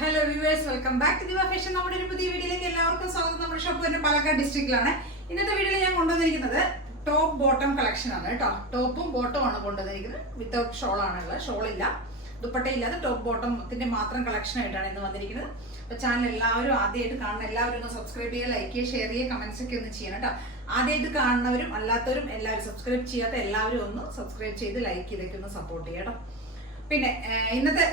Hello viewers, welcome back to Diva Fashion. നമ്മുടെ ഒരു പുതിയ വീഡിയോയിലേക്ക് എല്ലാവർക്കും സ്വാഗതം. നമ്മുടെ ഷോപ്പ് വരുന്നത് പാലക്കാട് ഡിസ്ട്രിക്റ്റിലാണ്. ഇന്നത്തെ വീഡിയോയിൽ ഞാൻ കൊണ്ടുവന്നിരിക്കുന്നത് ടോപ്പ് ബോട്ടം കളക്ഷൻ ആണ് കേട്ടോ. ടോപ്പും ബോട്ടവും ആണ് കൊണ്ടുവന്നിരിക്കുന്നത്. വിത്തൗട്ട് ഷോൾ ആണുള്ളത്, ഷോളില്ല, ദുപ്പട്ടയില്ലാതെ ടോപ്പ് ബോട്ടത്തിന്റെ മാത്രം കളക്ഷൻ ആയിട്ടാണ് ഇന്ന് വന്നിരിക്കുന്നത്. അപ്പൊ ചാനൽ എല്ലാവരും ആദ്യമായിട്ട് കാണുന്ന എല്ലാവരും ഒന്ന് സബ്സ്ക്രൈബ് ചെയ്യുക, ലൈക്ക് ചെയ്യുക, ഷെയർ ചെയ്യുക, കമന്റ്സ് ഒക്കെ ഒന്ന് ചെയ്യണം കേട്ടോ. ആദ്യമായിട്ട് കാണുന്നവരും അല്ലാത്തവരും എല്ലാവരും സബ്സ്ക്രൈബ് ചെയ്യാത്ത എല്ലാവരും ഒന്ന് സബ്സ്ക്രൈബ് ചെയ്ത് ലൈക്ക് ചെയ്തൊക്കെ ഒന്ന് സപ്പോർട്ട് ചെയ്യുക കേട്ടോ. പിന്നെ ഇന്നത്തെ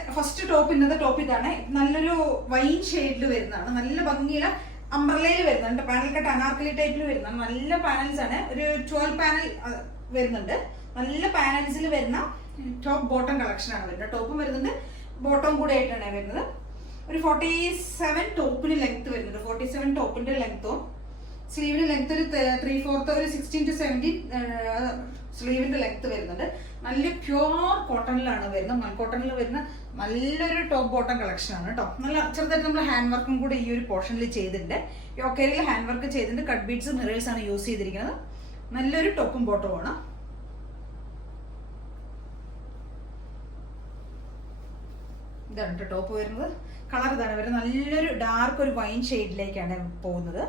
ടോപ്പ് ഇതാണ്. നല്ലൊരു വൈൻ ഷെയ്ഡിൽ വരുന്നതാണ്. നല്ല ഭംഗിയുള്ള അംബ്രലയിൽ വരുന്നുണ്ട്. പാനൽ കട്ട് അനാർക്കലി ടൈപ്പിൽ വരുന്നതാണ്. നല്ല പാനൽസ് ആണ്. ഒരു 12 പാനൽ വരുന്നുണ്ട്. നല്ല പാനൽസിൽ വരുന്ന ടോപ്പ് ബോട്ടം കളക്ഷൻ ആണ് വരുന്നത്. ടോപ്പും വരുന്നുണ്ട്, ബോട്ടം കൂടെ ആയിട്ടാണ് വരുന്നത്. ഒരു 47 ടോപ്പിന് ലെങ്ത് വരുന്നുണ്ട്. 47 ടോപ്പിന്റെ ലെങ്ത്തും സ്ലീവിന് ലെങ്ത് ഒരു 3/4 ഒരു 16 to 17 സ്ലീവിന്റെ ലെങ്ത് വരുന്നുണ്ട്. നല്ല പ്യുവർ കോട്ടണിലാണ് വരുന്നത്. മൽക്കോട്ടണിൽ വരുന്ന നല്ലൊരു ടോപ്പ് ബോട്ടം കളക്ഷൻ ആണ് കേട്ടോ. നല്ല ചെറുതായിട്ട് നമ്മൾ ഹാൻഡ് വർക്കും കൂടി ഈ ഒരു പോർഷനിൽ ചെയ്തിട്ടുണ്ട്. യോക്കേരിയിൽ ഹാൻഡ് വർക്ക് ചെയ്തിട്ടുണ്ട്. കട്ട് ബീഡ്സ്, മിറേഴ്സ് ആണ് യൂസ് ചെയ്തിരിക്കുന്നത്. നല്ലൊരു ടോപ്പും ബോട്ടവും ആണ്. ഇതാണ് ടോപ്പ് വരുന്നത്. കളർ ഇതാണ് വരുന്നത്. നല്ലൊരു ഡാർക്ക് ഒരു വൈൻ ഷെയ്ഡിലേക്കാണ് പോകുന്നത്.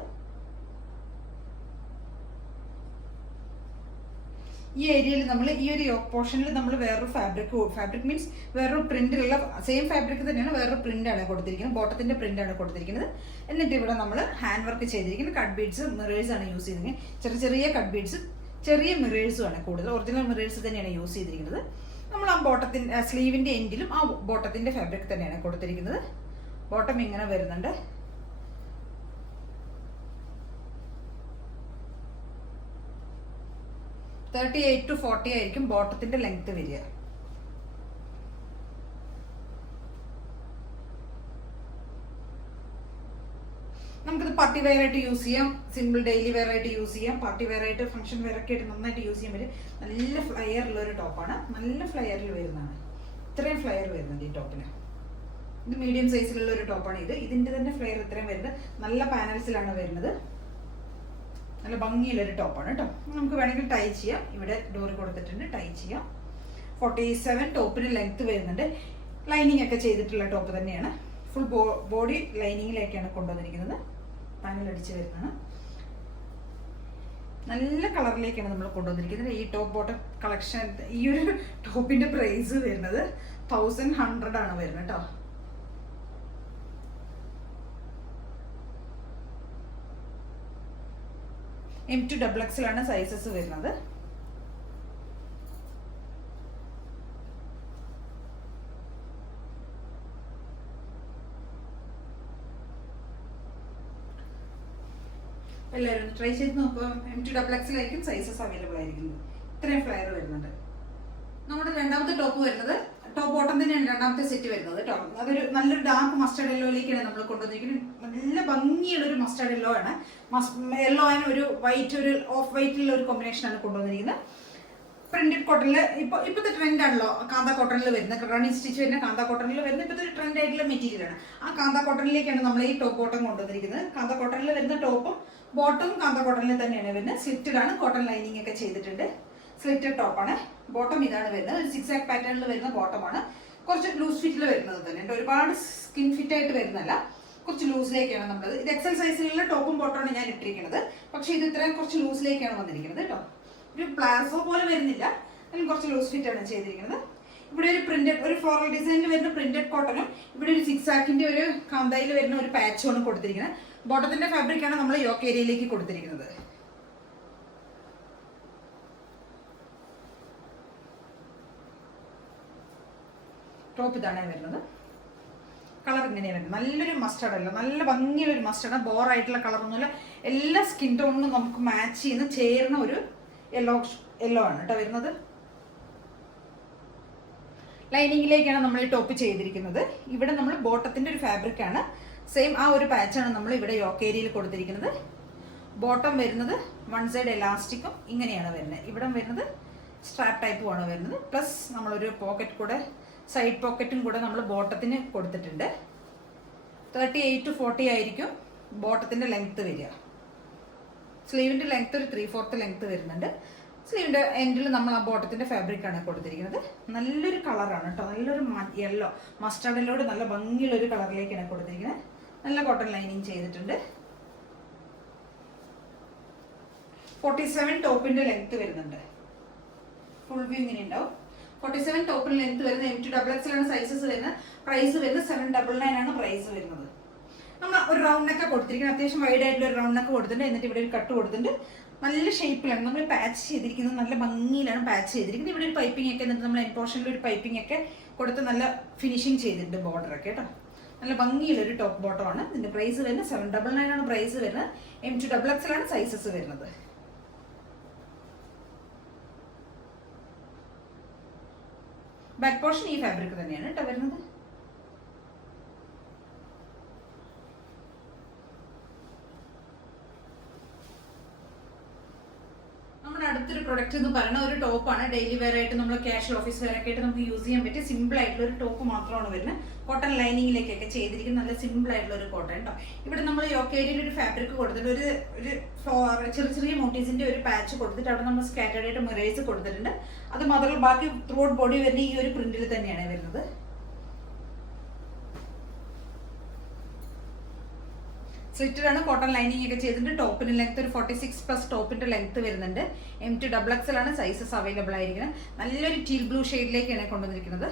ഈ ഏരിയയിൽ നമ്മൾ ഈ ഒരു യോക്ക് പോർഷനിൽ നമ്മൾ വേറൊരു ഫാബ്രിക് മീൻസ് വേറൊരു പ്രിന്റിലുള്ള സെയിം ഫാബ്രിക് തന്നെയാണ്, വേറൊരു പ്രിന്റ് ആണ് കൊടുത്തിരിക്കുന്നത്. ബോട്ടത്തിന്റെ പ്രിന്റ് ആണ് കൊടുത്തിരിക്കുന്നത്. എന്നിട്ട് ഇവിടെ നമ്മൾ ഹാൻഡ് വർക്ക് ചെയ്തിരിക്കുന്നത് കട്ട് ബീഡ്സ്, മിറേഴ്സ് ആണ് യൂസ് ചെയ്തിരിക്കുന്നത്. ചെറിയ ചെറിയ കട്ട് ബീഡ്സ്, ചെറിയ മിറേഴ്സും ആണ് കൂടുതൽ. ഒറിജിനൽ മിറേഴ്സ് തന്നെയാണ് യൂസ് ചെയ്തിരിക്കുന്നത്. നമ്മൾ ആ ബോട്ടത്തിന്റെ സ്ലീവിന്റെ എൻഡിലും ആ ബോട്ടത്തിന്റെ ഫാബ്രിക് തന്നെയാണ് കൊടുത്തിരിക്കുന്നത്. ബോട്ടം ഇങ്ങനെ വരുന്നുണ്ട്. - 38 to 40 ആയിരിക്കും ബോട്ടത്തിന്റെ ലെങ്ത് വരിക. നമുക്കിത് പാർട്ടി വെയർ ആയിട്ട് യൂസ് ചെയ്യാം, സിമ്പിൾ ഡെയിലി വെയർ ആയിട്ട് യൂസ് ചെയ്യാം, പാർട്ടി വെയർ ആയിട്ട് ഫംഗ്ഷൻ വെയർ ഒക്കെ ആയിട്ട് നന്നായിട്ട് യൂസ് ചെയ്യാൻ പറ്റും. നല്ല ഫ്ലയറുള്ള ഒരു ടോപ്പാണ്. നല്ല ഫ്ലയറിൽ വരുന്നതാണ്. ഇത്രയും ഫ്ലയർ വരുന്നുണ്ട് ഈ ടോപ്പിന്. ഇത് മീഡിയം സൈസിലുള്ള ഒരു ടോപ്പാണ്. ഇതിന്റെ തന്നെ ഫ്ലയർ ഇത്രയും വരുന്നത്. നല്ല പാനൽസിലാണ് വരുന്നത്. നല്ല ഭംഗിയുള്ളൊരു ടോപ്പാണ് കേട്ടോ. നമുക്ക് വേണമെങ്കിൽ ടൈ ചെയ്യാം. ഇവിടെ ഡോർ കൊടുത്തിട്ടുണ്ട്, ടൈ ചെയ്യാം. 47 ടോപ്പിന് ലെങ്ത് വരുന്നുണ്ട്. ലൈനിങ് ഒക്കെ ചെയ്തിട്ടുള്ള ടോപ്പ് തന്നെയാണ്. ഫുൾ ബോഡി ലൈനിങ്ങിലേക്കാണ് കൊണ്ടുവന്നിരിക്കുന്നത്. പാനൽ അടിച്ച് വരുന്നതാണ്. നല്ല കളറിലേക്കാണ് നമ്മൾ കൊണ്ടുവന്നിരിക്കുന്നത്. ഈ ടോപ്പ് ബോട്ടം കളക്ഷൻ, ഈ ഒരു ടോപ്പിന്റെ പ്രൈസ് വരുന്നത് 1100 ആണ് വരുന്നത് കേട്ടോ. M2 XXL ആണ് സൈസസ് വരുന്നത്. എല്ലാവരും ട്രൈ ചെയ്ത് നോക്കുക. M2 XXL ആയിരിക്കും സൈസസ് അവൈലബിൾ ആയിരിക്കുന്നത്. ഇത്രയും ഫ്ലയർ വരുന്നുണ്ട്. നമ്മുടെ രണ്ടാമത്തെ ടോപ്പ് വരുന്നത് ടോപ്പ് ബോട്ടം തന്നെയാണ് രണ്ടാമത്തെ സെറ്റ് വരുന്നത് കേട്ടോ. അതൊരു നല്ലൊരു ഡാർക്ക് മസ്റ്റർഡ് യെല്ലോയിലേക്കാണ് നമ്മൾ കൊണ്ടുവന്നിരിക്കുന്നത്. നല്ല ഭംഗിയുള്ള ഒരു മസ്റ്റർഡ് യെല്ലോ ആണ്. യെല്ലോ ആൻഡ് ഒരു വൈറ്റ്, ഒരു ഓഫ് വൈറ്റിലുള്ള ഒരു കോമ്പിനേഷൻ ആണ് കൊണ്ടുവന്നിരിക്കുന്നത്. പ്രിന്റഡ് കോട്ടണില് ഇപ്പോഴത്തെ ട്രെൻഡ് ആണല്ലോ കാന്ത കോട്ടണിൽ വരുന്നത്. റണ്ണിങ് സ്റ്റിച്ച് വരുന്ന കാന്ത കോട്ടണിൽ വരുന്ന ഇപ്പോഴത്തെ ട്രെൻഡ് ആയിട്ടുള്ള മെറ്റീരിയൽ ആണ്. ആ കാന്ത കോട്ടണിലേക്കാണ് നമ്മൾ ഈ ടോപ്പ് ബോട്ടം കൊണ്ടുവന്നിരിക്കുന്നത്. കാന്ത കോട്ടണിൽ വരുന്ന ടോപ്പും ബോട്ടം കാന്ത കോട്ടണിൽ തന്നെയാണ് വരുന്നത്. സ്ലിറ്റഡ് ആണ്, കോട്ടൺ ലൈനിങ് ഒക്കെ ചെയ്തിട്ടുണ്ട്. സ്ലിറ്റഡ് ടോപ്പാണ്. ബോട്ടം ഇതാണ് വരുന്നത്. ഒരു 6 പാറ്റേണിൽ വരുന്ന ബോട്ടമാണ്. കുറച്ച് ലൂസ് ഫിറ്റിൽ വരുന്നത് തന്നെ. ഒരുപാട് സ്കിൻ ഫിറ്റ് ആയിട്ട് വരുന്നല്ല, കുറച്ച് ലൂസിലേക്കാണ് നമ്മളത്. ഇത് എക്സൽ സൈസിലുള്ള ടോപ്പും ബോട്ടമാണ് ഞാൻ ഇട്ടിരിക്കുന്നത്. പക്ഷെ ഇത് ഇത്രയും കുറച്ച് ലൂസിലേക്കാണ് വന്നിരിക്കുന്നത് കേട്ടോ. ഒരു പ്ലാസോ പോലെ വരുന്നില്ല, അതിന് കുറച്ച് ലൂസ് ഫിറ്റ് ആണ് ചെയ്തിരിക്കുന്നത്. ഇവിടെ ഒരു പ്രിന്റഡ്, ഒരു ഫ്ലോറൽ ഡിസൈനിൽ വരുന്ന പ്രിന്റഡ് കോട്ടണും ഇവിടെ ഒരു സിക്സാക്കിന്റെ ഒരു കാന്തയിൽ വരുന്ന ഒരു പാച്ചുമാണ് കൊടുത്തിരിക്കുന്നത്. ബോട്ടത്തിന്റെ ഫാബ്രിക് ആണ് നമ്മൾ യോക്ക് ഏരിയയിലേക്ക് കൊടുത്തിരിക്കുന്നത്. ടോപ്പ് ഇതാണ് വരുന്നത്. കളർ ഇങ്ങനെയാണ് വരുന്നത്. നല്ലൊരു മസ്റ്റർഡ് അല്ല, നല്ല ഭംഗിയുള്ളൊരു മസ്റ്റർഡ്. ബോറായിട്ടുള്ള കളറൊന്നുമില്ല. എല്ലാ സ്കിൻ ടോണിനും നമുക്ക് മാച്ച് ചെയ്യുന്ന ചേർന്ന ഒരു യെല്ലോ ആണ് കേട്ടോ വരുന്നത്. ലൈനിങ്ങിലേക്കാണ് നമ്മൾ ഈ ടോപ്പ് ചെയ്തിരിക്കുന്നത്. ഇവിടെ നമ്മൾ ബോട്ടത്തിന്റെ ഒരു ഫാബ്രിക് ആണ്. സെയിം ആ ഒരു പാച്ചാണ് നമ്മൾ ഇവിടെ യോക്ക് ഏരിയയിൽ കൊടുത്തിരിക്കുന്നത്. ബോട്ടം വരുന്നത് വൺ സൈഡ് എലാസ്റ്റിക്കും ഇങ്ങനെയാണ് വരുന്നത്. ഇവിടെ വരുന്നത് സ്ട്രാപ്പ് ടൈപ്പും ആണ് വരുന്നത്. പ്ലസ് നമ്മളൊരു പോക്കറ്റ് കൂടെ, സൈഡ് പോക്കറ്റും കൂടെ നമ്മൾ ബോട്ടത്തിന് കൊടുത്തിട്ടുണ്ട്. 38 to 40 ആയിരിക്കും ബോട്ടത്തിന്റെ ലെങ്ത് വരിക. സ്ലീവിന്റെ ലെങ്ത് ഒരു 3/4 ലെങ്ത് വരുന്നുണ്ട്. സ്ലീവിൻ്റെ എൻഡിൽ നമ്മൾ ആ ബോട്ടത്തിൻ്റെ ഫാബ്രിക്കാണ് കൊടുത്തിരിക്കുന്നത്. നല്ലൊരു കളറാണ് കേട്ടോ, നല്ലൊരു യെല്ലോ മസ്റ്റാർഡിലോട് നല്ല ഭംഗിയുള്ളൊരു കളറിലേക്കാണ് കൊടുത്തിരിക്കുന്നത്. നല്ല കോട്ടൺ ലൈനിങ് ചെയ്തിട്ടുണ്ട്. 47 ടോപ്പിൻ്റെ ലെങ്ത് വരുന്നുണ്ട്. ഫുൾ വ്യൂ ഇങ്ങനെ ഉണ്ടാവും. 47 ടോപ്പിന് ലെങ്ത് വരുന്നത് M2XX ആണ് സൈസസ് വരുന്നത്. പ്രൈസ് വരുന്നത് 799 ആണ് പ്രൈസ് വരുന്നത്. നമ്മൾ ഒരു റൗണ്ട് നെക്ക് കൊടുത്തിരിക്കുന്നത്, അത്യാവശ്യം വൈഡ് ആയിട്ടുള്ള ഒരു റൗണ്ട് നെക്ക് കൊടുത്തിട്ടുണ്ട്. എന്നിട്ട് ഇവിടെ ഒരു കട്ട് കൊടുത്തിട്ടുണ്ട്. നല്ല ഷേപ്പിലാണ് നമ്മൾ പാച്ച് ചെയ്തിരിക്കുന്നത്, നല്ല ഭംഗിയിലാണ് പാച്ച് ചെയ്തിരിക്കുന്നത്. ഇവിടെ ഒരു പൈപ്പിംഗ് ഒക്കെ എന്നിട്ട് നമ്മൾ എൻ പോർഷനിൽ ഒരു പൈപ്പിംഗ് ഒക്കെ കൊടുത്ത് നല്ല ഫിനിഷിങ് ചെയ്തിട്ടുണ്ട് ബോർഡർ ഒക്കെ കേട്ടോ. നല്ല ഭംഗിയുള്ളൊരു ടോപ്പ് ബോട്ടമാണ്. ഇതിന്റെ പ്രൈസ് വരുന്നത് 799 ആണ് പ്രൈസ് വരുന്നത്. M2XX ആണ് സൈസസ് വരുന്നത്. ബാക്ക് പോർഷൻ ഈ ഫാബ്രിക് തന്നെയാണ് കേട്ടോ വരുന്നത്. നമ്മുടെ അടുത്തൊരു പ്രൊഡക്റ്റ് എന്ന് പറയുന്ന ഒരു ടോപ്പാണ്. ഡെയിലി വെയർ ആയിട്ട് നമ്മൾ ക്യാഷ്വൽ ഓഫീസ് വെയർ ഒക്കെ ആയിട്ട് നമുക്ക് യൂസ് ചെയ്യാൻ പറ്റിയ സിമ്പിൾ ആയിട്ടുള്ള ഒരു ടോപ്പ് മാത്രമാണ് വരുന്നത്. കോട്ടൺ ലൈനിങ്ങിലേക്കൊക്കെ ചെയ്തിരിക്കുന്ന നല്ല സിമ്പിൾ ആയിട്ടുള്ള ഒരു കോട്ടൺ കേട്ടോ. ഇവിടെ നമ്മൾ യോക്കേരിയിൽ ഒരു ഫാബ്രിക് കൊടുത്തിട്ട് ഒരു ചെറിയ ചെറിയ മോട്ടീസിന്റെ ഒരു പാച്ച് കൊടുത്തിട്ട് അവിടെ നമ്മൾ സ്കാറ്റേർഡ് ആയിട്ട് മിറേഴ്സ് കൊടുത്തിട്ടുണ്ട്. അത് മാത്രമല്ല ബാക്കി ത്രൂ ഔട്ട് ബോഡി വരുന്ന ഈ ഒരു പ്രിന്റിൽ തന്നെയാണ് വരുന്നത്. സ്ലിറ്റഡാണ്, കോട്ടൺ ലൈനിങ് ഒക്കെ ചെയ്തിട്ട് ടോപ്പിന് ലെങ്ത് ഒരു 46+ ടോപ്പിന്റെ ലെങ്ത് വരുന്നുണ്ട്. M2XX ആണ് സൈസസ് അവൈലബിൾ ആയിരിക്കുന്നത്. നല്ലൊരു ടീൽ ബ്ലൂ ഷെയ്ഡിലേക്കാണ് കൊണ്ടുവന്നിരിക്കുന്നത്.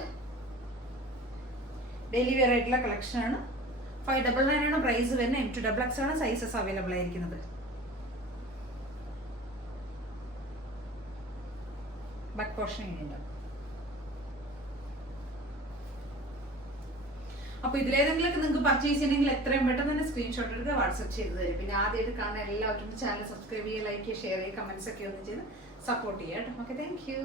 ഡെയിലി വെയർ ആയിട്ടുള്ള കളക്ഷൻ ആണ്. 599 ആണ് പ്രൈസ് വരുന്നത്. M2XX ആണ് സൈസസ് അവൈലബിൾ ആയിരിക്കുന്നത്. ബാക്ക് പോർഷൻ ഇങ്ങനെയുണ്ട്. അപ്പോൾ ഇതിലേതെങ്കിലൊക്കെ നിങ്ങൾക്ക് പർച്ചേസ് ചെയ്യണമെങ്കിൽ എത്രയും പെട്ടെന്ന് തന്നെ സ്ക്രീൻഷോട്ട് എടുക്കുക, വാട്സ്ആപ്പ് ചെയ്ത് തരും. പിന്നെ ആദ്യമായിട്ട് കാണാൻ എല്ലാവരും ചാനൽ സബ്സ്ക്രൈബ് ചെയ്യുക, ലൈക്ക് ചെയ്യുക, ഷെയർ ചെയ്യുക, കമന്റ്സ് ഒക്കെ ഒന്ന് ചെയ്ത് സപ്പോർട്ട് ചെയ്യുക കേട്ടോ. Okay, thank you.